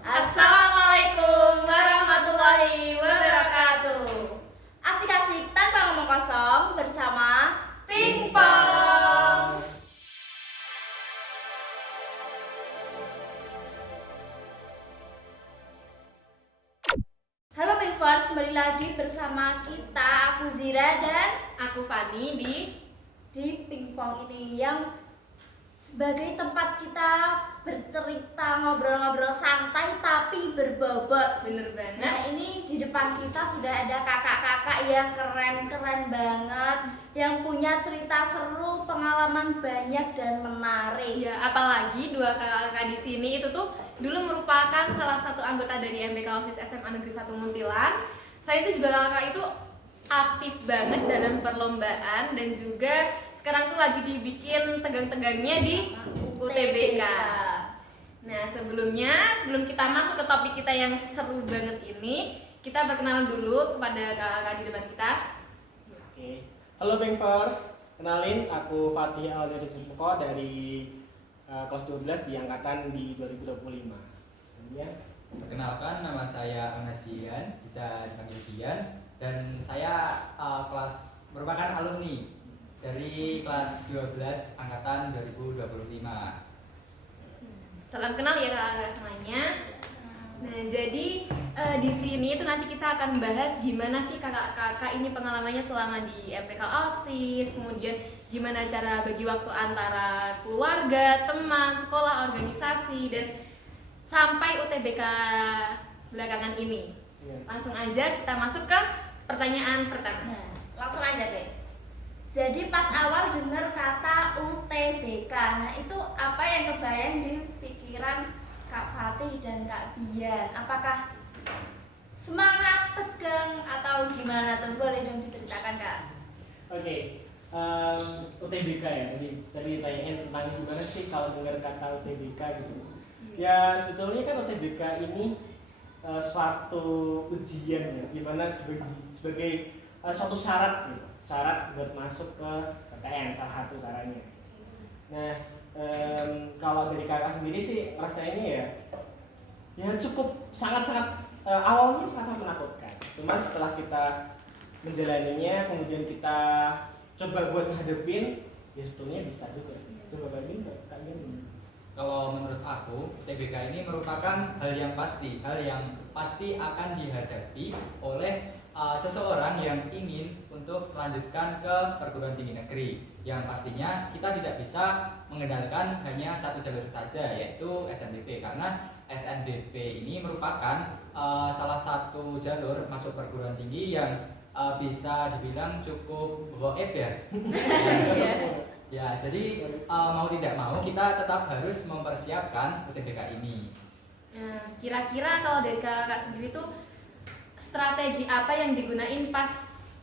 Assalamualaikum warahmatullahi wabarakatuh. Asik-asik tanpa ngomong kosong bersama Pingpong. Halo Pingpers, kembali lagi bersama kita, aku Zira dan Aku Fani di Pingpong ini yang sebagai tempat kita bercerita, ngobrol-ngobrol santai tapi berbobot. bener banget. Nah, ini di depan kita sudah ada kakak-kakak yang keren-keren banget, yang punya cerita seru, pengalaman banyak dan menarik. Ya, apalagi dua kakak-kakak di sini itu tuh dulu merupakan salah satu anggota dari MBK Office SMA Negeri 1 Muntilan. Selain itu juga kakak itu aktif banget dalam perlombaan dan juga sekarang tuh lagi dibikin tegang-tegangnya di UTBK. Nah, sebelum kita masuk ke topik kita yang seru banget ini, kita berkenalan dulu kepada kakak-kakak di depan kita. Oke. Halo Bankers, kenalin aku Fatih Aldari Sumpoko dari kelas 12 di angkatan di 2025. Kemudian Perkenalkan, nama saya Anas Dian, bisa dipanggil Dian, dan saya merupakan alumni dari kelas 12 angkatan 2025. Salam kenal ya kakak-kakak semuanya. Nah, jadi di sini itu nanti kita akan bahas gimana sih kakak-kakak ini pengalamannya selama di MPK OSIS, kemudian gimana cara bagi waktu antara keluarga, teman, sekolah, organisasi, dan sampai UTBK belakangan ini. Langsung aja kita masuk ke pertanyaan pertama. Nah, langsung aja guys. Jadi pas awal dengar kata UTBK, nah itu apa yang kebayang di pikiran Kak Fatih dan Kak Bian? Apakah semangat, tegang, atau gimana tuh? Boleh dong diceritakan Kak? Oke, UTBK ya. Tadi tanyain tentang gimana sih kalau dengar kata UTBK gitu. Ya sebetulnya kan UTBK ini suatu ujian ya, gimana sebagai suatu syarat gitu. Syarat buat masuk ke PTN, salah satu caranya. Nah, kalau dari kakak sendiri sih rasanya ya cukup sangat-sangat awalnya sangat menakutkan. Cuma setelah kita menjalaninya, kemudian kita coba buat ngadepin, ya sebetulnya bisa juga. Coba banding Kak Gini. Kalau menurut aku, UTBK ini merupakan hal yang pasti akan dihadapi oleh seseorang yang ingin untuk melanjutkan ke perguruan tinggi negeri, yang pastinya kita tidak bisa mengendalikan hanya satu jalur saja, yaitu SNDP, karena SNDP ini merupakan salah satu jalur masuk perguruan tinggi yang bisa dibilang cukup goib ya. Ya, jadi mau tidak mau kita tetap harus mempersiapkan UTBK ini. Nah, kira-kira kalau dari kakak sendiri tuh strategi apa yang digunain pas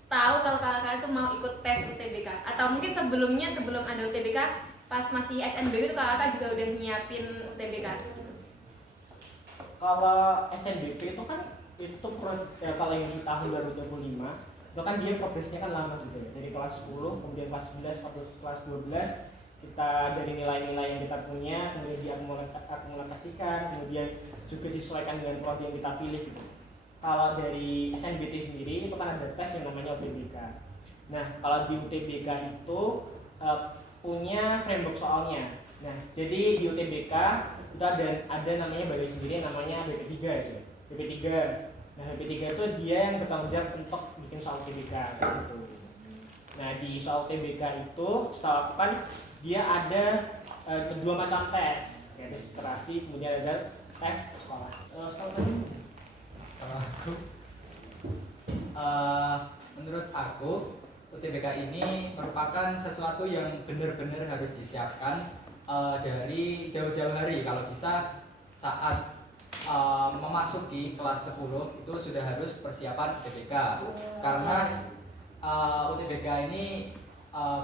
tahu kalau kakak itu mau ikut tes UTBK? Atau mungkin sebelumnya, sebelum ada UTBK, pas masih SNBP itu kakak juga udah nyiapin UTBK? Kalau SNBP itu kan kalau yang di tahun 2025 itu kan dia progresnya kan lama juga ya. Dari kelas 10, kemudian kelas 11, kelas 12 kita dari nilai-nilai yang kita punya kemudian diakumulasikan, kemudian juga disesuaikan dengan prodi yang kita pilih gitu. Kalau dari SNBT sendiri itu kan ada tes yang namanya UTBK. Nah, kalau di UTBK itu punya framework soalnya. Nah, jadi di UTBK itu ada namanya bagian sendiri yang namanya BP3 gitu. BP3. Nah, BP3 itu dia yang bertanggung jawab untuk bikin soal UTBK gitu. Nah, di soal UTBK itu setahu aku kan dia ada kedua macam tes, yaitu literasi, kemudian ada tes sekolah. Menurut aku, UTBK ini merupakan sesuatu yang benar-benar harus disiapkan dari jauh-jauh hari. Kalau bisa saat memasuki kelas 10 itu sudah harus persiapan UTBK. Karena UTBK ini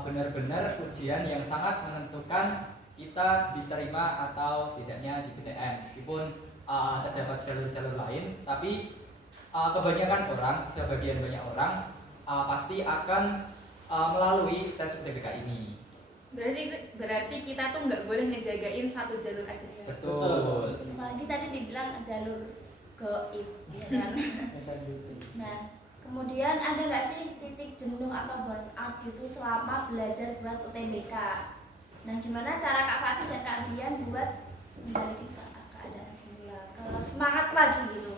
benar-benar ujian yang sangat menentukan kita diterima atau tidaknya di PTN. Meskipun terdapat jalur-jalur lain, tapi sebagian banyak orang pasti akan melalui tes UTBK ini. Berarti kita tuh nggak boleh ngejagain satu jalur aja ya. Betul. Apalagi tadi dibilang jalur goib, ya kan? Bisa gitu. Nah, kemudian ada nggak sih titik jenuh atau burnout gitu selama belajar buat UTBK? Nah, gimana cara Kak Fatih dan Kak Dian buat menghadapi keadaan semula, semangat lagi gitu?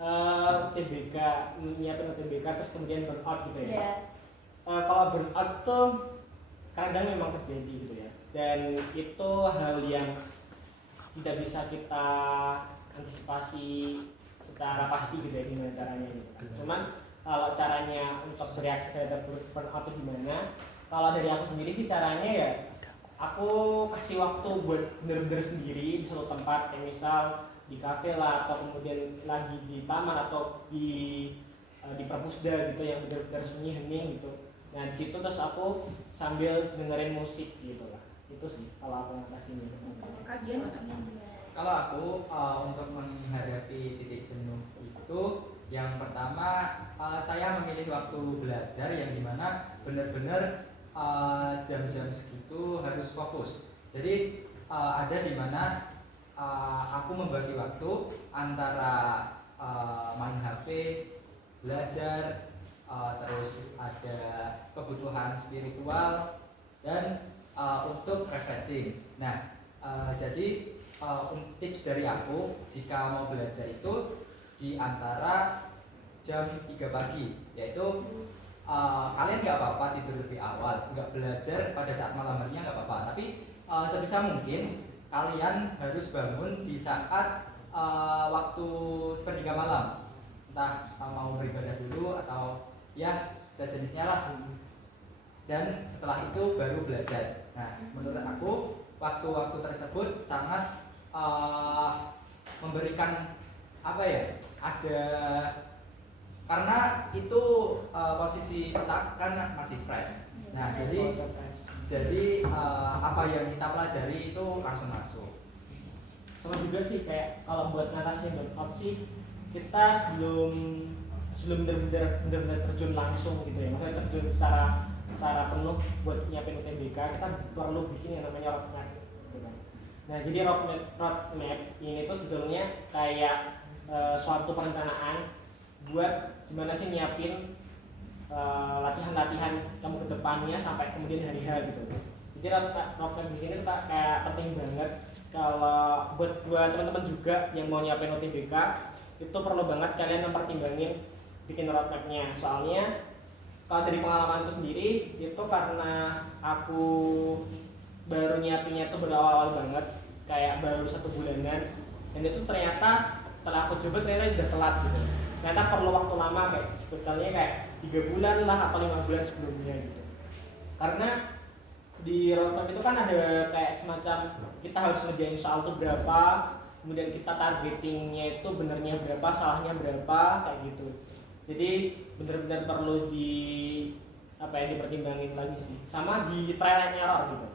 UTBK, nyiapin UTBK terus kemudian burnout gitu ya. Ya, Kalau burnout tuh kadang memang terjadi gitu ya, dan itu hal yang tidak bisa kita antisipasi secara pasti gitu ya, gimana caranya gitu. Cuman kalau caranya untuk bereaksi terhadap burnout itu gimana? Kalau dari aku sendiri sih caranya ya aku kasih waktu buat bener-bener sendiri di suatu tempat, kayak misal di kafe lah, atau kemudian lagi di taman atau di perpusda gitu yang bener-bener sunyi hening gitu. Nah di situ terus aku sambil dengerin musik gitu lah. Itu sih kalau aku ngatasinnya. Kak Dian, Kalau aku untuk menghadapi titik jenuh itu, yang pertama saya memilih waktu belajar yang dimana benar-benar jam-jam segitu harus fokus. Jadi ada dimana aku membagi waktu antara main HP, belajar, terus ada kebutuhan spiritual dan untuk refreshing. Nah, jadi tips dari aku jika mau belajar itu di antara jam 3 pagi, yaitu kalian nggak apa-apa tidur lebih awal, nggak belajar pada saat malam harinya nggak apa-apa, tapi sebisa mungkin kalian harus bangun di saat waktu sepertiga malam, entah mau beribadah dulu atau ya sejenisnya lah, dan setelah itu baru belajar. Nah, menurut aku waktu-waktu tersebut sangat memberikan apa ya, ada, karena itu posisi otak kan masih fresh. Nah, jadi apa yang kita pelajari itu langsung masuk. Sama juga sih kayak kalau buat ngatasin burnout sih, kita sebelum benar-benar terjun langsung gitu ya, maksudnya terjun secara penuh buat nyiapin UTBK, kita perlu bikin yang namanya roadmap gitu kan. Nah jadi roadmap ini tuh sebetulnya kayak suatu perencanaan buat gimana sih nyiapin latihan-latihan kamu ke depannya sampai kemudian hari H gitu. Jadi roadmap di sini tuh kayak penting banget kalau buat teman-teman juga yang mau nyiapin UTBK, itu perlu banget kalian mempertimbangin bikin roadmapnya. Soalnya kalau dari pengalamanku sendiri itu karena aku baru nyiapinnya tuh awal banget, kayak baru 1 bulanan, dan itu ternyata setelah aku coba ternyata udah telat gitu. Ternyata perlu waktu lama, kayak sebetulnya kayak 3 bulan lah atau 5 bulan sebelumnya gitu. Karena di roadmap itu kan ada kayak semacam kita harus ngerjain soal tuh berapa, kemudian kita targetingnya itu benernya berapa, salahnya berapa, kayak gitu. Jadi benar-benar perlu dipertimbangin lagi sih, sama di trial and error gitu.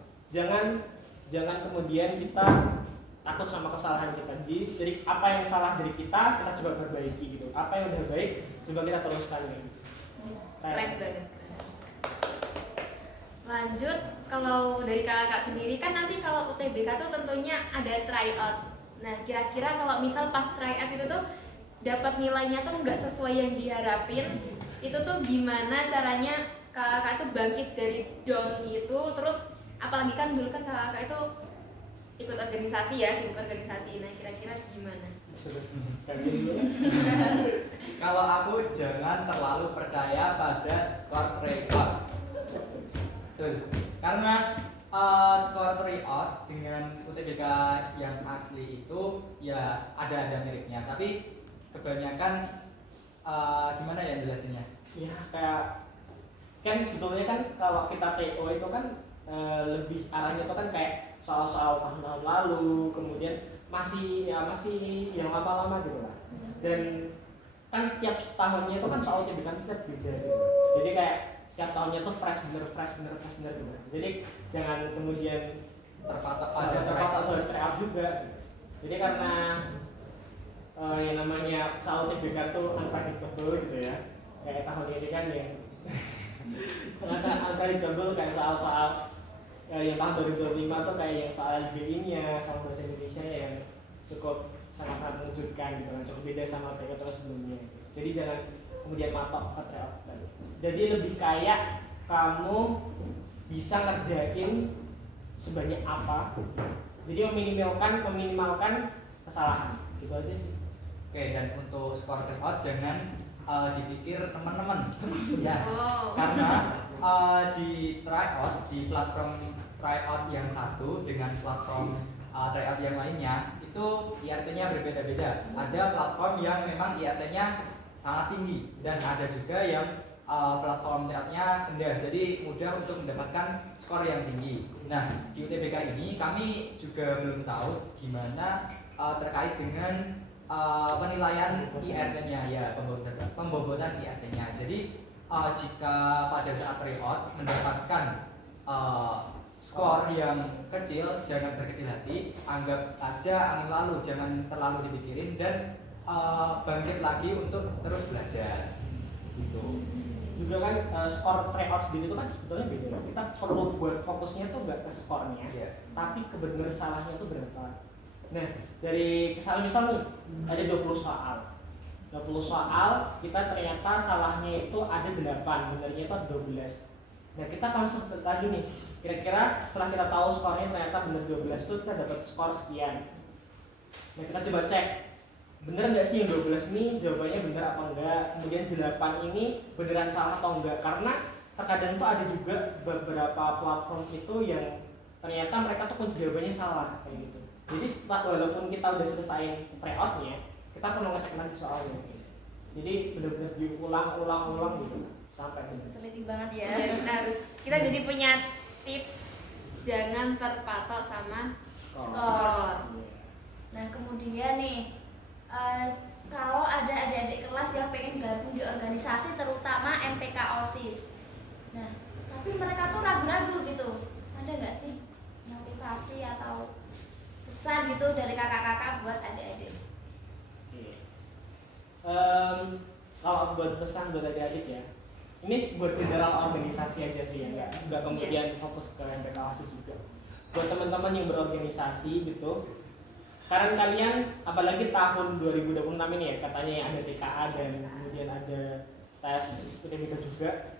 Jangan kemudian kita takut sama kesalahan kita. Jadi apa yang salah dari kita coba perbaiki gitu. Apa yang udah baik coba kita teruskan gitu. keren banget. Lanjut, kalau dari kakak sendiri kan nanti kalau UTBK tuh tentunya ada tryout. Nah, kira-kira kalau misal pas tryout itu tuh dapat nilainya tuh nggak sesuai yang diharapin, itu tuh gimana caranya kakak tuh bangkit dari down itu? Terus apalagi kan dulu kan kakak itu ikut organisasi ya, sibuk organisasi. Nah, kira-kira gimana? Kalau aku jangan terlalu percaya pada skor tryout. Betul. Karena skor tryout dengan UTBK yang asli itu ya ada miripnya, tapi kebanyakan gimana ya jelasinnya? Ya kayak kan sebetulnya kan kalau kita TO itu kan lebih arahnya itu kan kayak soal-soal tahun-tahun lalu, kemudian masih yang lama-lama gitu lah. Dan kan setiap tahunnya itu kan soal UTBK setiap beda gitu. Jadi kayak setiap tahunnya tuh fresh bener gitu. Jadi jangan kemudian Terpatok pada tryout juga gitu. Jadi karena yang namanya soal UTBK tuh unpredictable gitu ya, kayak tahun ini kan ya sangat unpredictable kayak soal-soal yang tahun 2025 tuh kayak yang soal GI-nya sama bahasa Indonesia yang cukup sangat-sangat mengejutkan gitu kan, cukup beda sama terus sebelumnya. Jadi jangan kemudian matok ke tryout. Jadi lebih kayak kamu bisa ngerjain sebanyak apa. Jadi meminimalkan kesalahan. Gitu aja sih. Oke, dan untuk skor tryout jangan dipikir teman-teman ya, karena di tryout, di platform tryout yang satu dengan platform tryout yang lainnya itu IRT-nya berbeda-beda. Ada platform yang memang IRT-nya sangat tinggi dan ada juga yang platform tryout-nya rendah, jadi mudah untuk mendapatkan skor yang tinggi. Nah, di UTBK ini kami juga belum tahu gimana terkait dengan penilaian IRT-nya, ya pembobotan IRT-nya. Jadi jika pada saat tryout mendapatkan skor yang kecil, jangan berkecil hati, anggap aja angin lalu, jangan terlalu dipikirin dan bangkit lagi untuk terus belajar. Gitu. Juga kan skor tryout sendiri itu kan sebetulnya beda. Kita perlu buat fokusnya tuh nggak ke skornya, tapi ke bener salahnya tuh berapa. Nah, dari misal nih ada 20 soal. 20 soal, kita ternyata salahnya itu ada 8, benernya itu ada 12. Nah, kita langsung lagi nih. Kira-kira setelah kita tahu skornya ternyata bener 12 itu kita dapat skor sekian. Nah, kita coba cek. Bener nggak sih yang 12 ini jawabannya bener apa enggak? Kemudian 8 ini beneran salah atau enggak? Karena terkadang tuh ada juga beberapa platform itu yang ternyata mereka tuh kunci jawabannya salah kayak gitu. Jadi walaupun kita udah selesai tryout-nya, kita perlu ngecek lagi soalnya. Jadi benar-benar diulang gitu sampai benar. Teliti banget ya. Kita jadi punya tips jangan terpatok sama skor. Nah, kemudian nih kalau ada adik-adik kelas yang pengen gabung di organisasi, terutama MPK OSIS. Nah, tapi mereka tuh ragu-ragu gitu. Ada nggak sih motivasi atau pesan gitu dari kakak-kakak buat adik-adik? Kalau buat pesan buat adik-adik ya, ini buat general organisasi aja sih ya, nggak kemudian fokus ke MPK OSIS juga. Buat teman-teman yang berorganisasi gitu, sekarang kalian apalagi tahun 2026 ini ya, katanya yang ada TKA dan kemudian ada tes UTBK juga.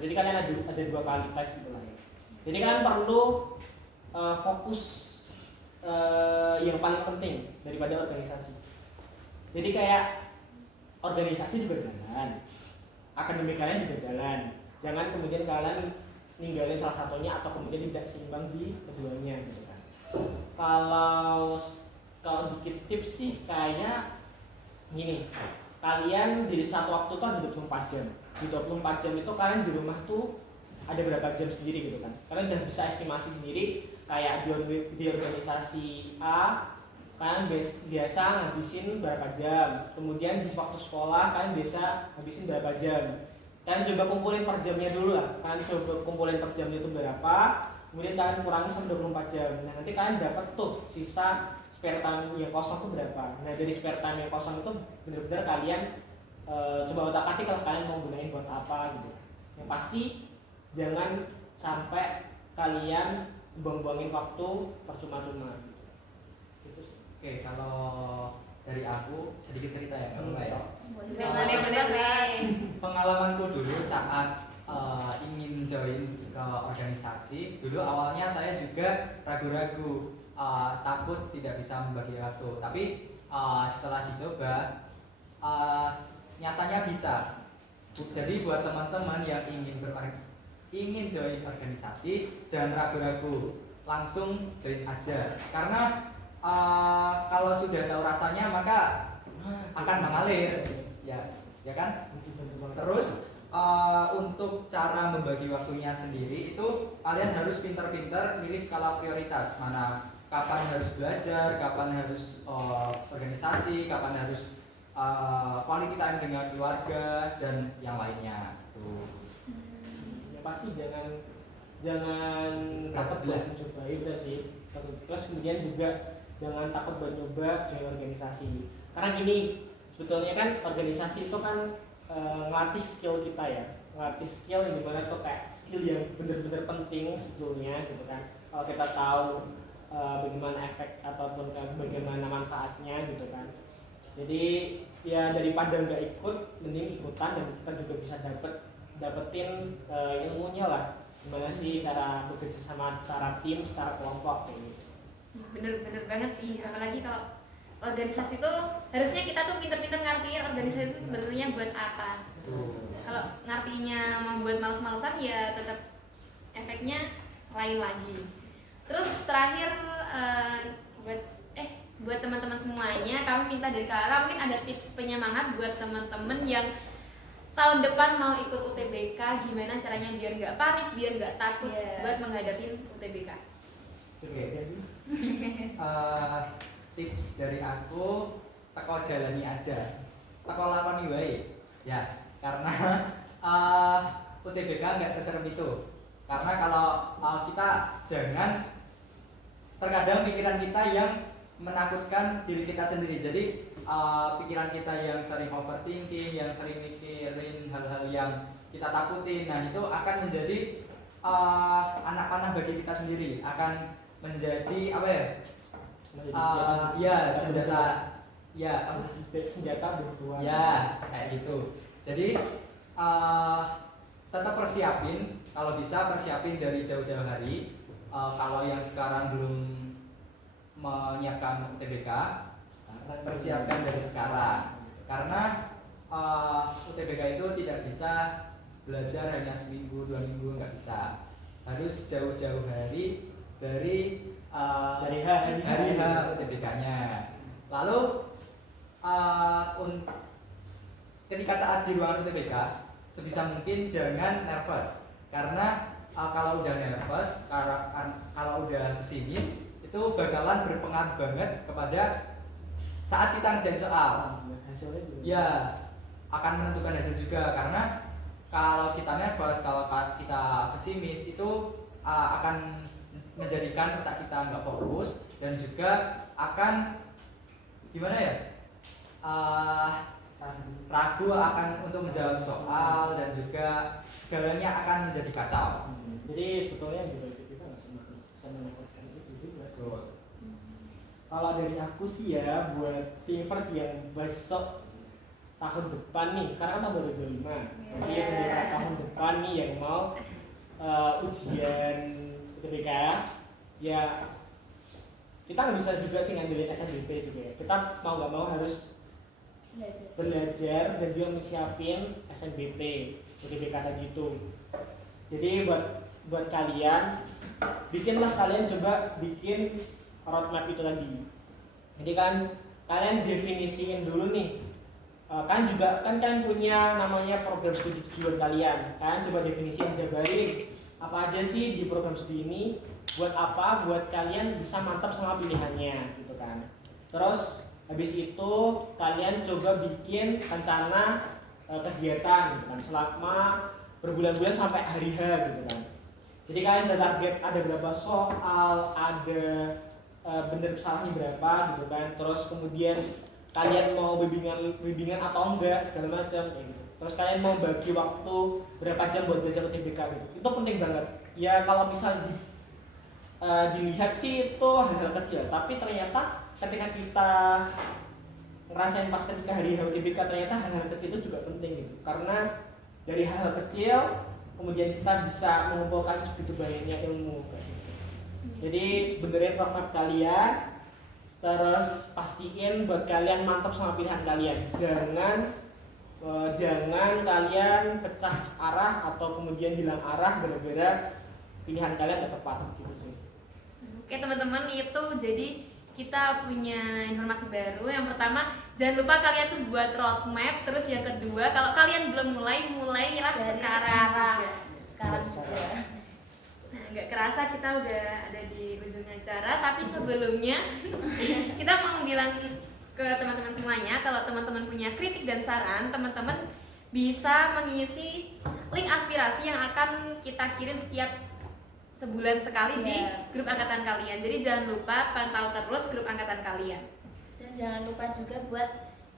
Jadi kalian ada 2 kali tes gitu lah ya. Jadi kalian perlu fokus yang paling penting daripada organisasi. Jadi kayak organisasi juga jalan, akademik kalian juga jalan. Jangan kemudian kalian ninggalin salah satunya atau kemudian tidak seimbang di keduanya gitu kan. Kalau dikit tips sih kayak gini, kalian di satu waktu tuh ada 24 jam. Di 24 jam itu kalian di rumah tuh ada berapa jam sendiri gitu kan. Kalian udah bisa estimasi sendiri, kayak di organisasi A kalian biasa ngabisin berapa jam, kemudian di waktu sekolah kalian biasa ngabisin berapa jam. Kalian coba kumpulin per jamnya dulu lah, kalian coba kumpulin per jamnya itu berapa, kemudian kalian kurangi sampai 24 jam. Nah, nanti kalian dapat tuh sisa spare time yang kosong itu berapa. Nah, dari spare time yang kosong itu benar-benar kalian coba otak-atik kalau kalian mau gunain buat apa gitu. Yang pasti jangan sampai kalian buang-buangin waktu percuma-cuma gitu. Oke, kalau dari aku sedikit cerita ya, kalau ya. Pengalamanku dulu saat ingin join ke organisasi, dulu awalnya saya juga ragu-ragu, takut tidak bisa membagi waktu. Tapi setelah dicoba, nyatanya bisa. Jadi buat teman-teman yang ingin join organisasi, jangan ragu-ragu, langsung join aja. Karena kalau sudah tahu rasanya maka akan mengalir, ya kan? Terus untuk cara membagi waktunya sendiri itu kalian harus pintar-pintar milih skala prioritas, mana kapan harus belajar, kapan harus organisasi, kapan harus quality time dengan keluarga dan yang lainnya. Tuh. Ya pasti jangan takut buat mencoba itu sih. Terus kemudian juga jangan takut buat nyoba join organisasi. Karena gini, sebetulnya kan organisasi itu kan ngelatih skill kita ya, ngelatih skill yang dimana tuh kayak skill yang bener-bener penting sebetulnya gitu kan. Kalau kita tahu bagaimana efek ataupun bagaimana manfaatnya gitu kan. Jadi ya daripada nggak ikut, mending ikutan dan kita juga bisa dapetin ilmunya lah. Gimana sih cara bekerja sama secara tim, secara kelompok kayak gitu. Bener-bener banget sih, apalagi kalau organisasi itu harusnya kita tuh pinter-pinter ngertiin organisasi itu sebenarnya buat apa. Kalau ngertinya mau buat males-malesan ya tetap efeknya lain lagi. Terus terakhir buat teman-teman semuanya, kami minta dari kakak mungkin ada tips penyemangat buat teman-teman yang tahun depan mau ikut UTBK, gimana caranya biar nggak panik, biar nggak takut buat menghadapi UTBK. Tips dari aku, teko jalani aja, teko lakoni wae ya, karena UTBK nggak seserem itu. Karena kalau kita jangan, terkadang pikiran kita yang menakutkan diri kita sendiri. Jadi pikiran kita yang sering overthinking, yang sering mikirin hal-hal yang kita takutin, nah itu akan menjadi anak panah bagi kita sendiri, akan menjadi apa ya, senjata bertuah ya kayak gitu. Jadi tetap persiapin, kalau bisa persiapin dari jauh-jauh hari. Kalau yang sekarang belum menyiapkan UTBK, persiapkan dari sekarang, karena UTBK itu tidak bisa belajar hanya seminggu 2 minggu, nggak bisa, harus jauh-jauh hari dari hari UTBK-nya. Lalu ketika saat di ruangan UTBK sebisa mungkin jangan nervous, karena kalau udah nervous, kalau udah pesimis, itu bakalan berpengaruh banget kepada saat kita ngerjain soal. Hasilnya juga. Ya, akan menentukan hasil juga, karena kalau kita nervous, kalau kita pesimis, itu akan menjadikan otak kita nggak fokus dan juga akan gimana ya, ragu akan untuk menjawab soal dan juga segalanya akan menjadi kacau. Jadi sebetulnya juga kita nggak bisa menakutkan itu juga. Kalau dari aku sih ya, buat Teamverse yang besok tahun depan nih, sekarang kan tahun 2025, jadi tahun depan nih yang mau ujian UTBK, ya kita nggak bisa juga sih ngambilin SNBP juga ya. Kita mau nggak mau harus belajar dan juga menyiapin SNBP UTBK tadi itu. Jadi buat kalian, kalian coba bikin roadmap itu tadi. Jadi kan kalian definisiin dulu nih, kan kalian punya namanya program studi tujuan kalian. Kalian coba definisiin, jabarin apa aja sih di program studi ini, buat apa, buat kalian bisa mantap sama pilihannya gitu kan. Terus habis itu kalian coba bikin rencana kegiatan gitu kan, selama berbulan-bulan sampai hari H gitu kan. Jadi kalian ada target, ada berapa soal, ada bener salahnya berapa gitu kan. Terus kemudian kalian mau bimbingan atau enggak, segala macam kayak gitu. Terus kalian mau bagi waktu berapa jam buat belajar UTBK gitu. Itu penting banget. Ya kalau misal dilihat sih itu hal-hal kecil, tapi ternyata ketika kita ngerasain pas ketika hari UTBK, ternyata hal-hal kecil itu juga penting gitu. Karena dari hal-hal kecil kemudian kita bisa mengumpulkan segitu banyaknya ilmu kayak gitu. Jadi benerin roadmap kalian, terus pastiin buat kalian mantap sama pilihan kalian. Jangan kalian pecah arah atau kemudian hilang arah gara-gara pilihan kalian gak tepat gitu sih. Oke teman-teman, itu jadi kita punya informasi baru. Yang pertama, jangan lupa kalian tuh buat roadmap. Terus yang kedua, kalau kalian belum mulailah sekarang juga. Nah, nggak kerasa kita udah ada di ujung acara, tapi sebelumnya kita mau bilang ke teman-teman semuanya, kalau teman-teman punya kritik dan saran, teman-teman bisa mengisi link aspirasi yang akan kita kirim setiap sebulan sekali di grup angkatan kalian. Jadi jangan lupa pantau terus grup angkatan kalian. Dan jangan lupa juga buat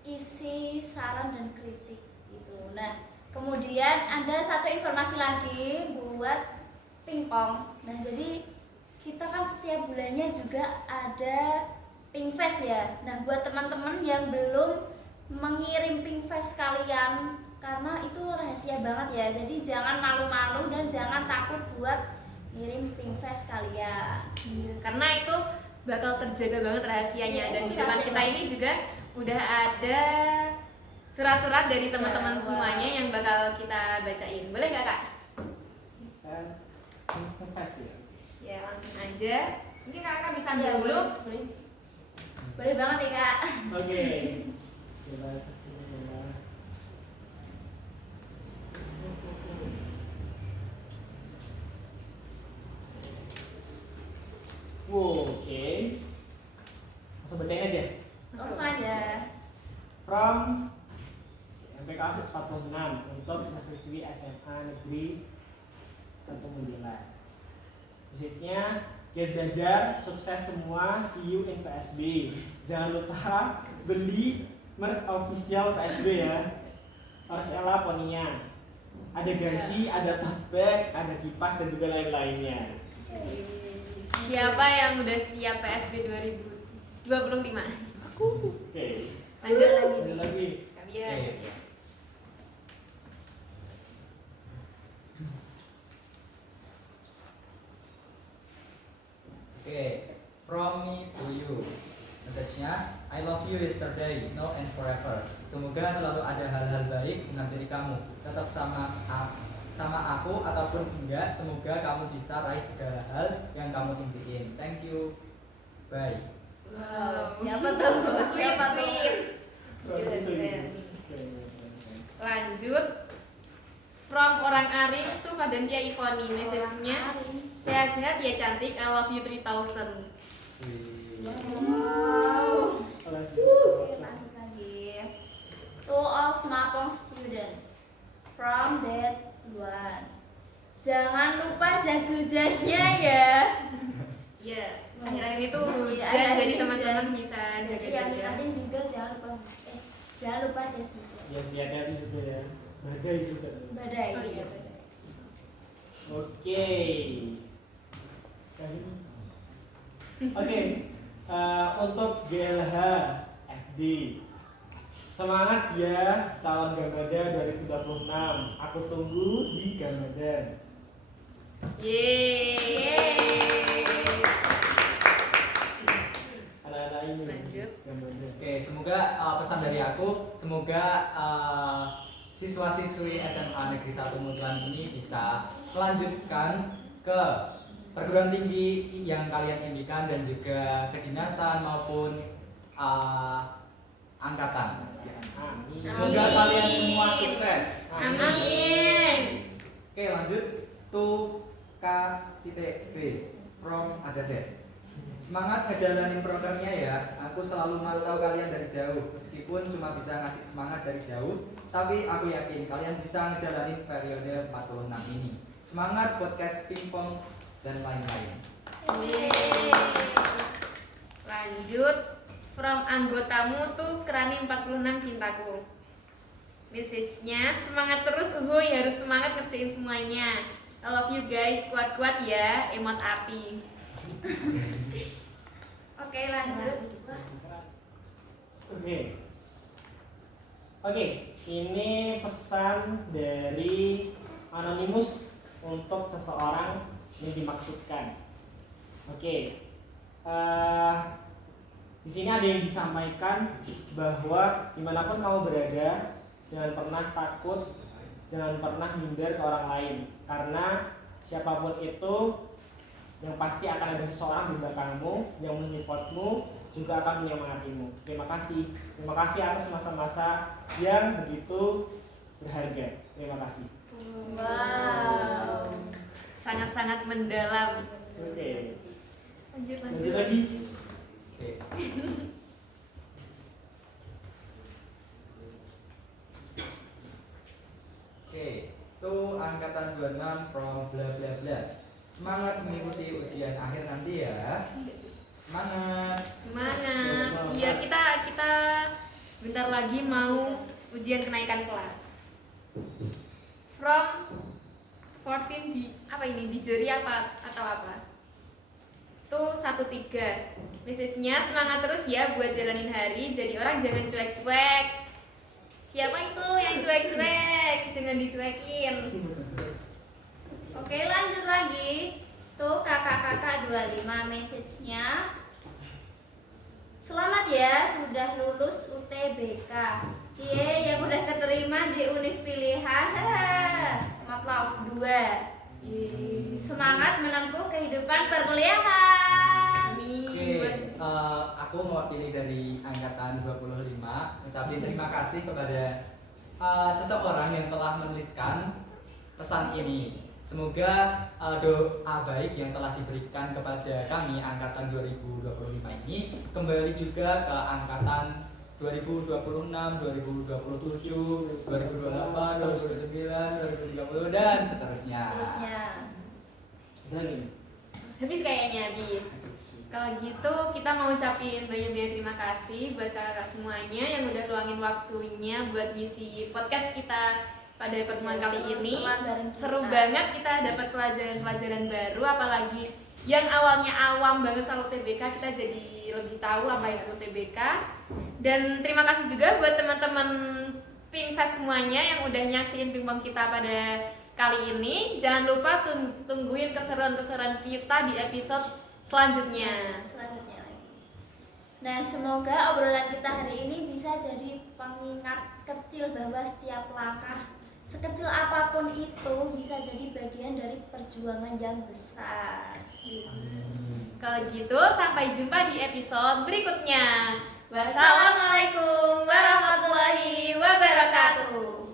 isi saran dan kritik gitu. Nah, kemudian ada satu informasi lagi buat pingpong. Nah, jadi kita kan setiap bulannya juga ada Pinkfest ya. Nah, buat teman-teman yang belum mengirim Pinkfest kalian, karena itu rahasia banget ya. Jadi jangan malu-malu dan jangan takut buat ngirim Pinkfest kalian. Iya, karena itu bakal terjaga banget rahasianya. Iya, Dan di depan rahasia kita banget. ini juga udah ada surat-surat dari teman-teman Ya, semuanya wow. yang bakal kita bacain. Boleh nggak Kak? Confess ya. Ya langsung aja. Mungkin Kakak bisa ambil Ya, dulu. boleh. Boleh banget ya, Kak. Oke. Coba coba. Wow, oke. Langsung bacain aja. Langsung aja. From MPK 46 untuk siswi SMA Negeri 1 Message-nya, giat belajar, sukses semua, see you in PSB. Jangan lupa beli merch official PSB ya. Parcella Poninya. Ada gaji, ada tote bag, ada kipas dan juga lain-lainnya. Siapa yang udah siap PSB 2025? Oke. Lanjut lagi. Lanjut lagi. Kak Bia. Oke. Oke, from me to you. Message-nya, I love you yesterday, now and forever. Semoga selalu ada hal-hal baik menghampiri kamu. Tetap sama aku ataupun enggak, semoga kamu bisa raih segala hal yang kamu impiin. Thank you. Bye. Wow, Siapa tuh? Siapa tuh? Sweet. Lanjut. From orang Arin to Fadantia Ivoni. Message-nya, sehat-sehat ya cantik, I love you 3000. Wow. Oke, lanjut lagi. To all Smapong students from that one. Jangan lupa jas hujannya ya. Ya, akhir-akhir itu Masih hujan, ada jadi hujan. teman-teman bisa Jadi yang jaga-jaga. dikatin juga jangan lupa jas hujan. Ya, hati-hati juga ya. Badai juga. Badai. Oh, iya. badai. Oke. Oke. Untuk GLH FD. Semangat ya calon Gamada 2026. Aku tunggu di Gamada. Yeay. Anak-anak ini. Lanjut. Gamada. Oke, semoga pesan dari aku, semoga siswa-siswi SMA Negeri 1 Muntilan ini bisa melanjutkan ke perguruan tinggi yang kalian impikan dan juga kedinasan maupun angkatan. Amin. Semoga Amin. kalian semua sukses. Amin. Oke, lanjut to K.B from Adadet. Semangat ngejalanin programnya ya. Aku selalu mantau kalian dari jauh. Meskipun cuma bisa ngasih semangat dari jauh, tapi aku yakin kalian bisa ngejalanin periode 46 ini. Semangat podcast pingpong dan lain-lain. Yeay. Lanjut. From anggotamu tuh Kerani 46 cintaku. Message-nya, semangat terus uhuy, harus semangat ngerjain semuanya. I love you guys, kuat-kuat ya, emot api. Oke, lanjut. Oke, ini pesan dari Anonymous untuk seseorang yang dimaksudkan. Oke, di sini ada yang disampaikan bahwa dimanapun kamu berada, jangan pernah takut, jangan pernah minder ke orang lain, karena siapapun itu yang pasti akan ada seseorang di belakangmu yang mensupportmu, juga akan menyemangatimu. Terima kasih atas masa-masa yang begitu berharga. Terima kasih. Wow. Sangat-sangat mendalam. Oke. Lanjut, Lanjut lanjut. lagi. Oke. Oke, itu angkatan 26 from bla bla bla. Semangat mengikuti ujian akhir nanti ya. Semangat. Semangat. Iya, kita bentar lagi mau ujian kenaikan kelas. from 14 di apa ini di jury apa atau apa tuh 13. Message-nya semangat terus ya buat jalanin hari, jadi orang jangan cuek-cuek. Siapa itu yang cuek-cuek? Jangan dicuekin. Oke, lanjut lagi. Tuh kakak-kakak 25 message-nya. Selamat ya sudah lulus UTBK. Cie yang udah keterima di univ pilihan. Maaf 2. Semangat menempuh kehidupan perkuliahan. Oke, aku mewakili dari angkatan 25 ucapin terima kasih kepada seseorang yang telah menuliskan pesan ini. Semoga doa baik yang telah diberikan kepada kami angkatan 2025 ini kembali juga ke angkatan 2026, 2027, 2028, 2029, 2030 dan seterusnya. Udah nih. Habis kayaknya habis. Kalau gitu kita mau ucapin banyak-banyak terima kasih buat kakak semuanya yang udah luangin waktunya buat ngisi podcast kita pada pertemuan kali ini. Seru banget kita dapat pelajaran-pelajaran baru, apalagi yang awalnya awam banget soal UTBK kita jadi lebih tahu apa itu UTBK. Dan terima kasih juga buat teman-teman Pinkfest semuanya yang udah nyaksiin pingpong kita pada kali ini. Jangan lupa tungguin keseruan-keseruan kita di episode selanjutnya lagi. Nah, semoga obrolan kita hari ini bisa jadi pengingat kecil bahwa setiap langkah sekecil apapun itu bisa jadi bagian dari perjuangan yang besar. Kalau gitu sampai jumpa di episode berikutnya. Wassalamualaikum warahmatullahi wabarakatuh.